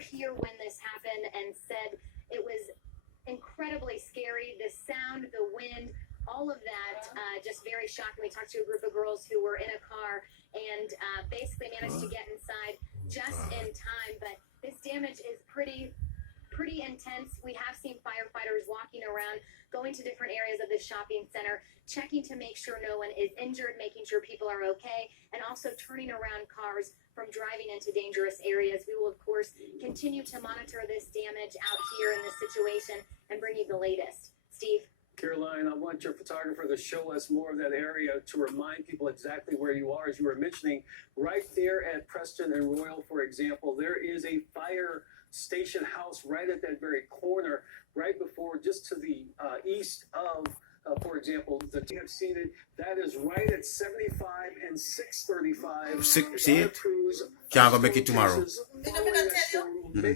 here when this happened and said it was incredibly scary. The sound, the wind, all of that, just very shocking. We talked to a group of girls who were in a car and basically managed to get inside just in time. But this damage is pretty intense. We have seen firefighters walking around, going to different areas of the shopping center, checking to make sure no one is injured, making sure people are okay, and also turning around cars from driving into dangerous areas. We will, of course, continue to monitor this damage out here in this situation and bring you the latest. Steve? Caroline, I want your photographer to show us more of that area to remind people exactly where you are. As you were mentioning, right there at Preston and Royal, for example, there is a fire station house right at that very corner, right before, just to the east of, for example, you have seen it. That is right at 75 and 635. See it? Can't go make it tomorrow.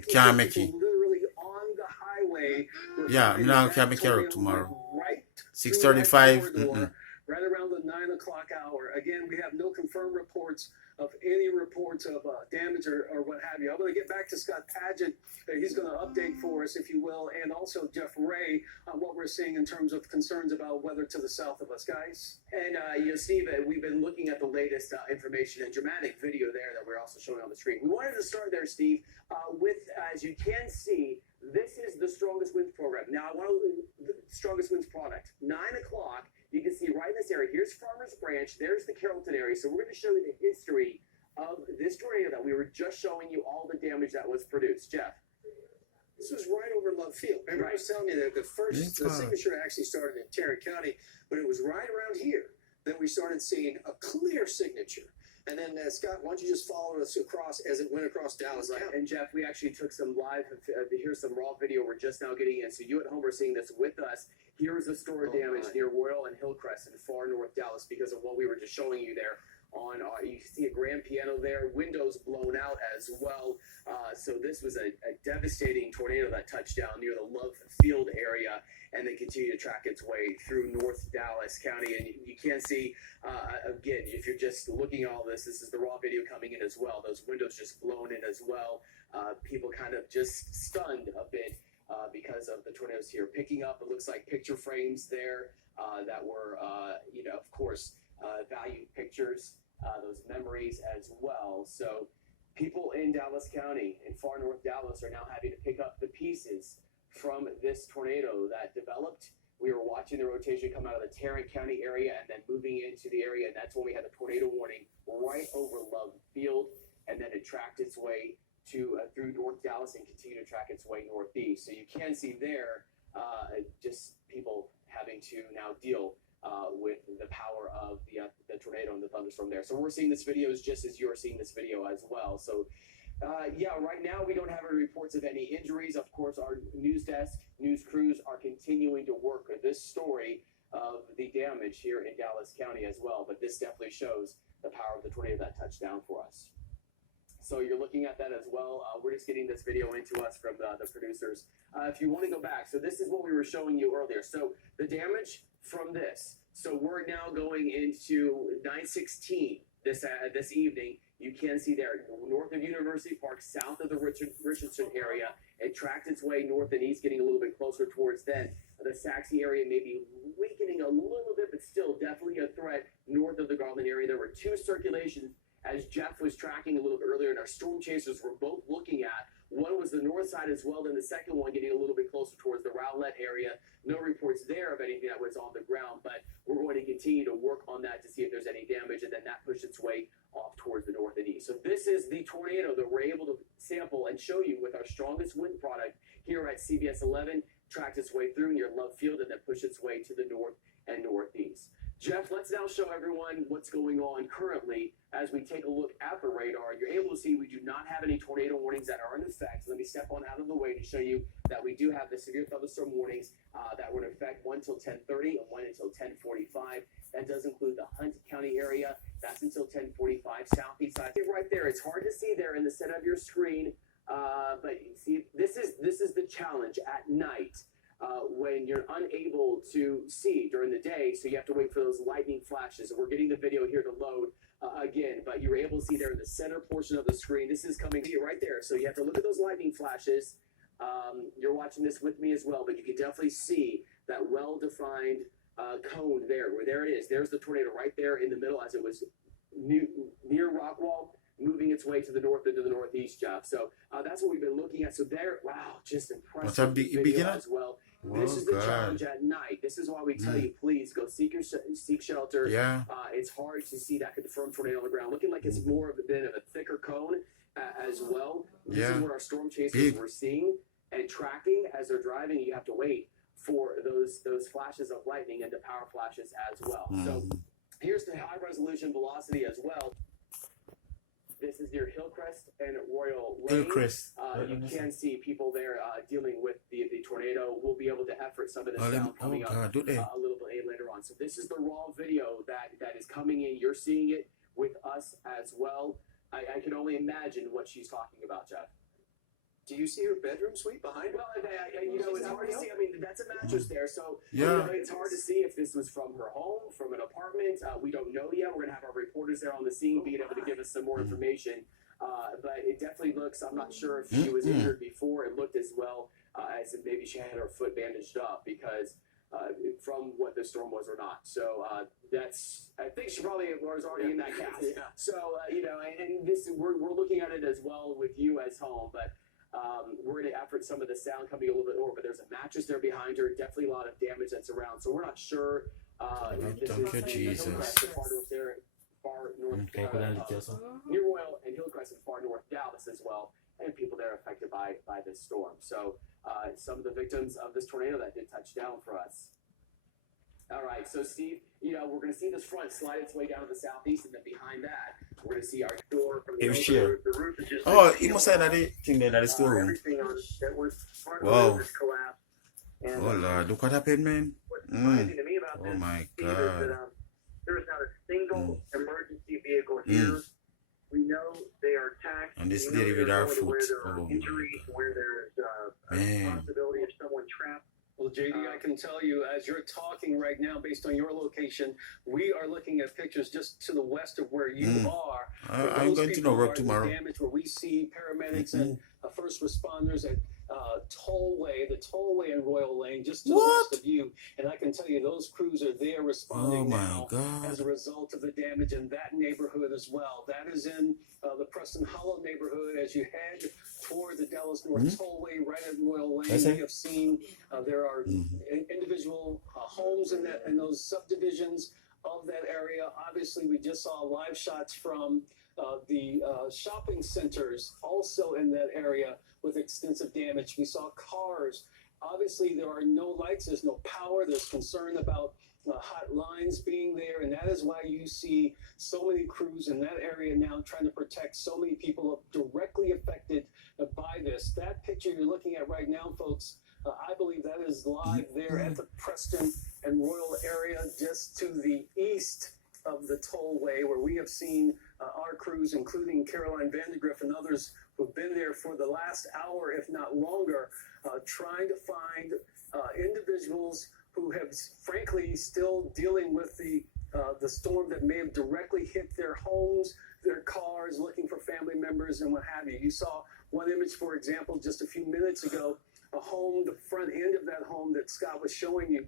Can't make it. Literally on the highway. Yeah, no, can't make it tomorrow. Right 6:35. Right around the 9 o'clock hour. Again, we have no confirmed reports of any reports of damage or what have you. I'm going to get back to Scott Paget. He's going to update for us, if you will, and also Jeff Ray on what we're seeing in terms of concerns about weather to the south of us, guys. And, Steve, we've been looking at the latest information and dramatic video there that we're also showing on the screen. We wanted to start there, Steve, with, as you can see, this is the Strongest Winds program. Now, I want to, the Strongest Winds product, 9 o'clock. You can see right in this area, here's Farmers Branch, there's the Carrollton area. So we're going to show you the history of this tornado that we were just showing you all the damage that was produced. Jeff? This was right over Love Field. Remember, I was telling you that the signature actually started in Tarrant County, but it was right around here that we started seeing a clear signature. And then, Scott, why don't you just follow us across as it went across Dallas County? And Jeff, we actually took some live, here's some raw video we're just now getting in. So you at home are seeing this with us. Here's the store damage near Royal and Hillcrest in far north Dallas because of what we were just showing you there. On you see a grand piano there, windows blown out as well. So this was a devastating tornado that touched down near the Love Field area, and then continued to track its way through North Dallas County. And you can see, again, if you're just looking at all this, this is the raw video coming in as well. Those windows just blown in as well. People kind of just stunned a bit because of the tornadoes here. Picking up, it looks like picture frames there that were, of course, valued pictures. Those memories as well. So people in Dallas County, in far north Dallas, are now having to pick up the pieces from this tornado that developed. We were watching the rotation come out of the Tarrant County area and then moving into the area, and that's when we had the tornado warning right over Love Field, and then it tracked its way to through North Dallas and continued to track its way northeast. So you can see there just people having to now deal with the power of the tornado and the thunderstorm there. So we're seeing this video just as you're seeing this video as well. So right now we don't have any reports of any injuries. Of course, our news desk, news crews are continuing to work this story of the damage here in Dallas County as well. But this definitely shows the power of the tornado that touched down for us. So you're looking at that as well. We're just getting this video into us from the producers. If you want to go back, so this is what we were showing you earlier. So the damage from this. So we're now going into 9/16 this evening. You can see there, north of University Park, south of the Richardson area. It tracked its way north and east, getting a little bit closer towards then. The Saxe area may be weakening a little bit, but still definitely a threat north of the Garland area. There were two circulations, as Jeff was tracking a little bit earlier, and our storm chasers were both looking at. One was the north side as well, then the second one getting a little bit closer towards the Rowlett area. No reports there of anything that was on the ground, but we're going to continue to work on that to see if there's any damage, and then that pushed its way off towards the north and east. So this is the tornado that we're able to sample and show you with our Strongest Wind product here at CBS 11. Tracked its way through near Love Field and then pushed its way to the north and northeast. Jeff, let's now show everyone what's going on currently as we take a look at the radar. You're able to see we do not have any tornado warnings that are in effect. Let me step on out of the way to show you that we do have the severe thunderstorm warnings that were in effect, one until 10:30 and one until 10:45. That does include the Hunt County area. That's until 10:45. Southeast side, right there. It's hard to see there in the center of your screen, but you see, this is the challenge at night. When you're unable to see during the day, so you have to wait for those lightning flashes. And we're getting the video here to load again, but you were able to see there in the center portion of the screen. This is coming to you right there. So you have to look at those lightning flashes. You're watching this with me as well, but you can definitely see that well-defined cone there. Where there it is. There's the tornado right there in the middle as it was near Rockwall, moving its way to the north into the northeast, Jeff. So that's what we've been looking at. So there, wow, just impressive video as well. This is the challenge at night. This is why we tell you, please go seek shelter. Yeah. It's hard to see that confirmed tornado on the ground, looking like it's more of a thicker cone as well. This is what our storm chasers were seeing and tracking as they're driving. You have to wait for those flashes of lightning and the power flashes as well. So here's the high resolution velocity as well. This is near Hillcrest and Royal Lane. Hillcrest. You can see people there dealing with the tornado. We'll be able to effort some of the sound coming up a little bit later on. So this is the raw video that is coming in. You're seeing it with us as well. I can only imagine what she's talking about, Jeff. Do you see her bedroom suite behind her? Well, it's hard to see. I mean, that's a mattress there, so it's hard to see if this was from her home, from an apartment. We don't know yet. We're going to have our reporters there on the scene being able to give us some more information. But it definitely looks, I'm not sure if she was injured before. It looked as well as if maybe she had her foot bandaged up because from what the storm was or not. So I think she probably was already in that cast. So, and this, we're looking at it as well with you as home, but we're going to effort some of the sound coming a little bit over, but there's a mattress there behind her. Definitely a lot of damage that's around. So we're not sure if this is Jesus. there, far north, near Royal and Hillcrest and far north Dallas as well, and people there affected by this storm. So some of the victims of this tornado that did touch down for us. All right, so Steve, we're going to see this front slide its way down to the southeast, and then behind that, we're going to see our door from the roof is just he must say that thing there, that is still room. everything on that was part of Wow. the roof is collapsed. And, Oh Lord, look what happened, man. what's surprising to me about Oh this, my Steve, is God. that there is not a single emergency vehicle here. We know they are attacked. And this We know lady they're with her going to where foot. there are Oh my injuries, where there's a Man. possibility of someone trapped. Well, JD, I can tell you, as you're talking right now, based on your location, we are looking at pictures just to the west of where you are. I'm going to know work tomorrow. Damage where we see paramedics and first responders at the tollway in Royal Lane, just to the west of you. And I can tell you, those crews are there responding Oh my now God. as a result of the damage in that neighborhood as well. That is in the Preston Hollow neighborhood as you head toward the Dallas North Tollway right at Royal Lane. We have seen there are individual homes in those subdivisions of that area. Obviously, we just saw live shots from the shopping centers also in that area with extensive damage. We saw cars. Obviously, there are no lights. There's no power. There's concern about hot lines being there, and that is why you see so many crews in that area now trying to protect so many people directly affected by this. That picture you're looking at right now, folks, I believe that is live there at the Preston and Royal area, just to the east of the tollway, where we have seen our crews, including Caroline Vandergriff and others who've been there for the last hour, if not longer, trying to find individuals who have, frankly, still dealing with the storm that may have directly hit their homes, their cars, looking for family members and what have you. You saw one image, for example, just a few minutes ago, a home, the front end of that home that Scott was showing you.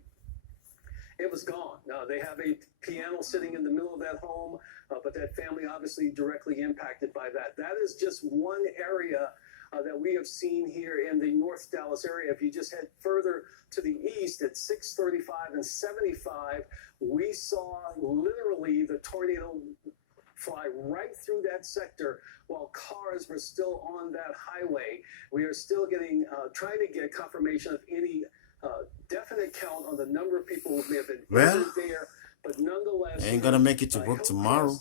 It was gone. They have a piano sitting in the middle of that home, but that family obviously directly impacted by that. That is just one area that we have seen here in the North Dallas area. If you just head further to the east at 635 and 75, we saw literally the tornado fly right through that sector while cars were still on that highway. We are still trying to get confirmation of any definite count on the number of people who may have been injured there, but nonetheless, I ain't gonna make it to work tomorrow.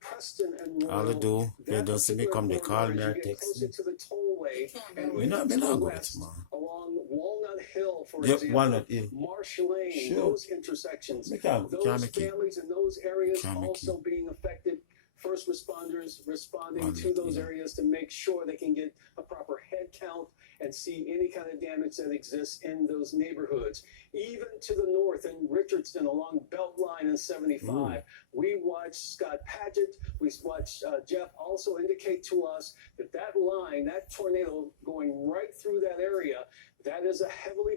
Preston and Royal, All I do, they don't see me come, they call me or text me. to the tollway, and Me not go west tomorrow. along Walnut Hill, for Yep, example, Walnut Hill. Marsh Lane, Sure. those intersections, Me can't those make it. families in those areas Can't make also it. being affected. First responders responding Walnut to those Hill. areas to make sure they can get a proper head count and see any kind of damage that exists in those neighborhoods. Even to the north in Richardson along Beltline and 75, we watched Scott Paget, we watched Jeff also indicate to us that that line, that tornado going right through that area, that is a heavily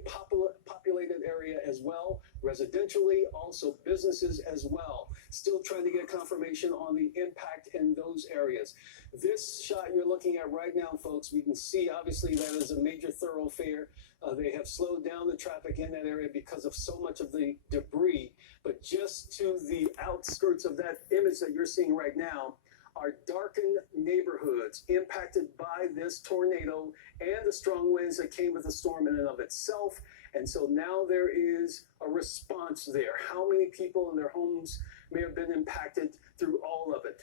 populated area as well, residentially, also businesses as well. Still trying to get confirmation on the impact in those areas. This shot you're looking at right now, folks, we can see obviously that is a major thoroughfare. They have slowed down the traffic in that area because of so much of the debris. But just to the outskirts of that image that you're seeing right now, are darkened neighborhoods impacted by this tornado and the strong winds that came with the storm in and of itself. And so now there is a response there. How many people in their homes may have been impacted through all of it?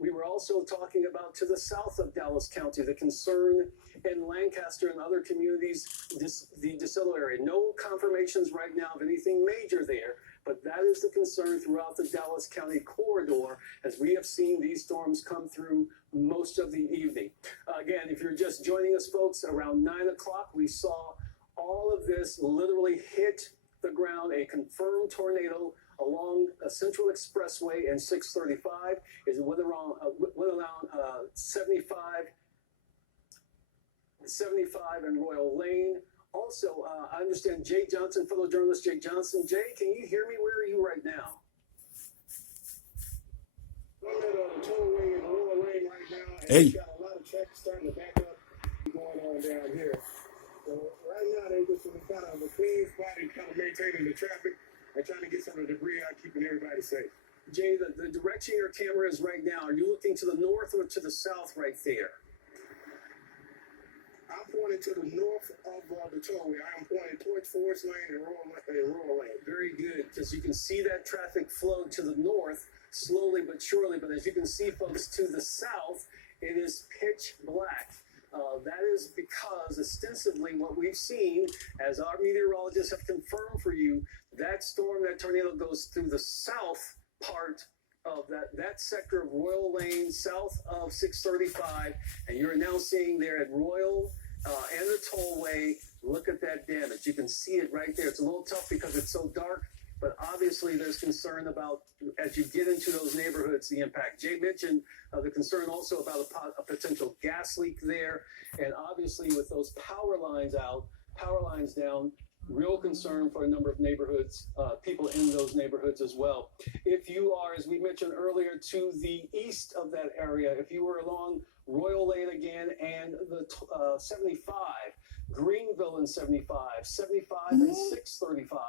We were also talking about to the south of Dallas County, the concern in Lancaster and other communities, the DeSoto area. No confirmations right now of anything major there, but that is the concern throughout the Dallas County corridor as we have seen these storms come through most of the evening. Again, if you're just joining us, folks, around 9 o'clock, we saw all of this literally hit the ground, a confirmed tornado along a Central Expressway and 635 is went around 75 and Royal Lane. Also, I understand Jay Johnson, photojournalist Jay Johnson. Jay, can you hear me? Where are you right now? I'm at the tollway in Royal Lane right now, and Hey. we got a lot of traffic starting to back up going on down here. So right now they're just in kind of a clean spot and kind of maintaining the traffic and trying to get some of the debris out, keeping everybody safe. Jay, the direction your camera is right now, are you looking to the north or to the south right there? I'm pointing to the north of the tollway. I'm pointing towards Forest Lane and Royal Lane. Very good, because you can see that traffic flow to the north slowly but surely. But as you can see, folks, to the south, it is pitch black. That is because ostensibly what we've seen, as our meteorologists have confirmed for you, that storm, that tornado goes through the south part of that sector of Royal Lane, south of 635, and you're now seeing there at Royal and the tollway. Look at that damage. You can see it right there. It's a little tough because it's so dark, but obviously there's concern about, as you get into those neighborhoods, the impact. Jay mentioned the concern also about a potential gas leak there, and obviously with those power lines down, real concern for a number of neighborhoods, people in those neighborhoods as well. If you are, as we mentioned earlier, to the east of that area, if you were along Royal Lane again and the 75, Greenville and 75 and 635,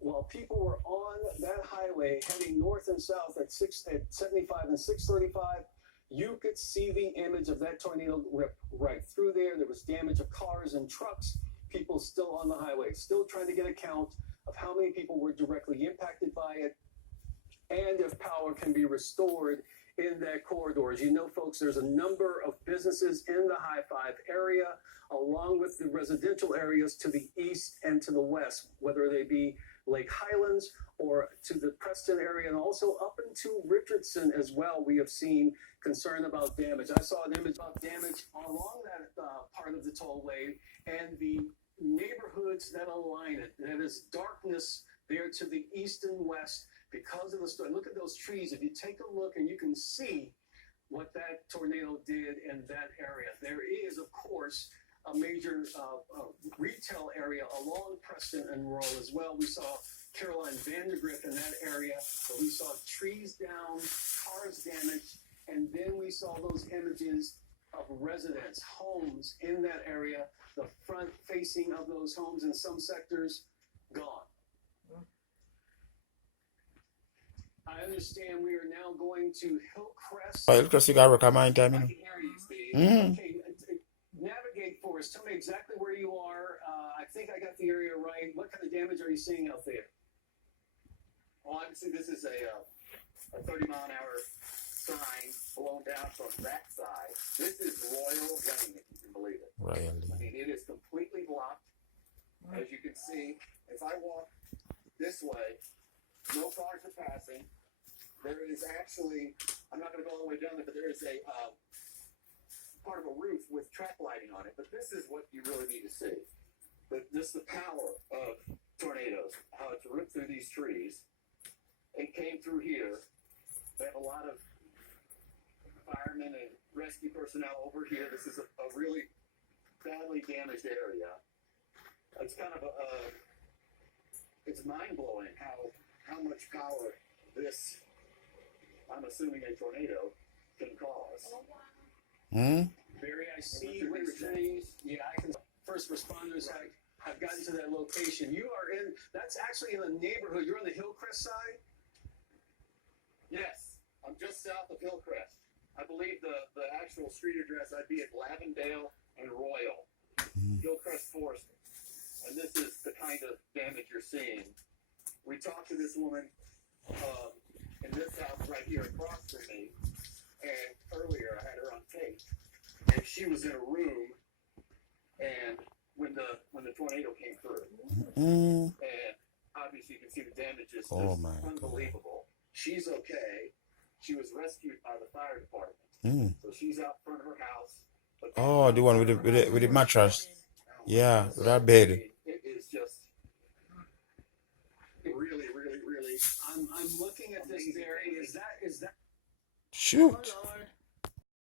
while people were on that highway heading north and south at 75 and 635, you could see the image of that tornado rip right through there. There was damage of cars and trucks. People still on the highway, still trying to get a count of how many people were directly impacted by it and if power can be restored in that corridor. As you know, folks, there's a number of businesses in the High Five area, along with the residential areas to the east and to the west, whether they be Lake Highlands or to the Preston area, and also up into Richardson as well. We have seen concern about damage. I saw an image about damage along that part of the tollway and the neighborhoods that align it. That is darkness there to the east and west because of the storm. Look at those trees. If you take a look and you can see what that tornado did in that area. There is, of course, a major retail area along Preston and Royal as well. We saw Caroline Vandergrift in that area, but we saw trees down, cars damaged, and then we saw those images of residents, homes in that area, the front facing of those homes in some sectors gone. I understand we are now going to Hillcrest. Hillcrest, you got recommend I time. can hear you, Steve. Okay, navigate for us. Tell me exactly where you are. I think I got the area right. What kind of damage are you seeing out there? Well, obviously this is a 30-mile-an-hour sign blown down from that side. This is Royal Lane, if you can believe it. Royal I Lane. mean, it is completely blocked. As you can see, if I walk this way, no cars are passing. There is actually, I'm not going to go all the way down there, but there is a part of a roof with track lighting on it. But this is what you really need to see. The power of tornadoes, how it's ripped through these trees. It came through here. They have a lot of firemen and rescue personnel over here. This is a really badly damaged area. It's kind of it's mind-blowing how much power this, I'm assuming a tornado, can cause. Barry, I see where trees. Yeah, I can. First responders have gotten to that location. You are in. That's actually in the neighborhood. You're on the Hillcrest side. Yes, I'm just south of Hillcrest. I believe the actual street address, I'd be at Lavendale and Royal, Hillcrest Forest. And this is the kind of damage you're seeing. We talked to this woman in this house right here across from me, and earlier I had her on tape, and she was in a room, and when the tornado came through, and obviously you can see the damage is just unbelievable. She's okay. She was rescued by the fire department, so she's out front of her house. Oh, the one with the mattress. Yeah, with that bed. It is just really, really, really. I'm looking at this, Barry. Is that? Shoot.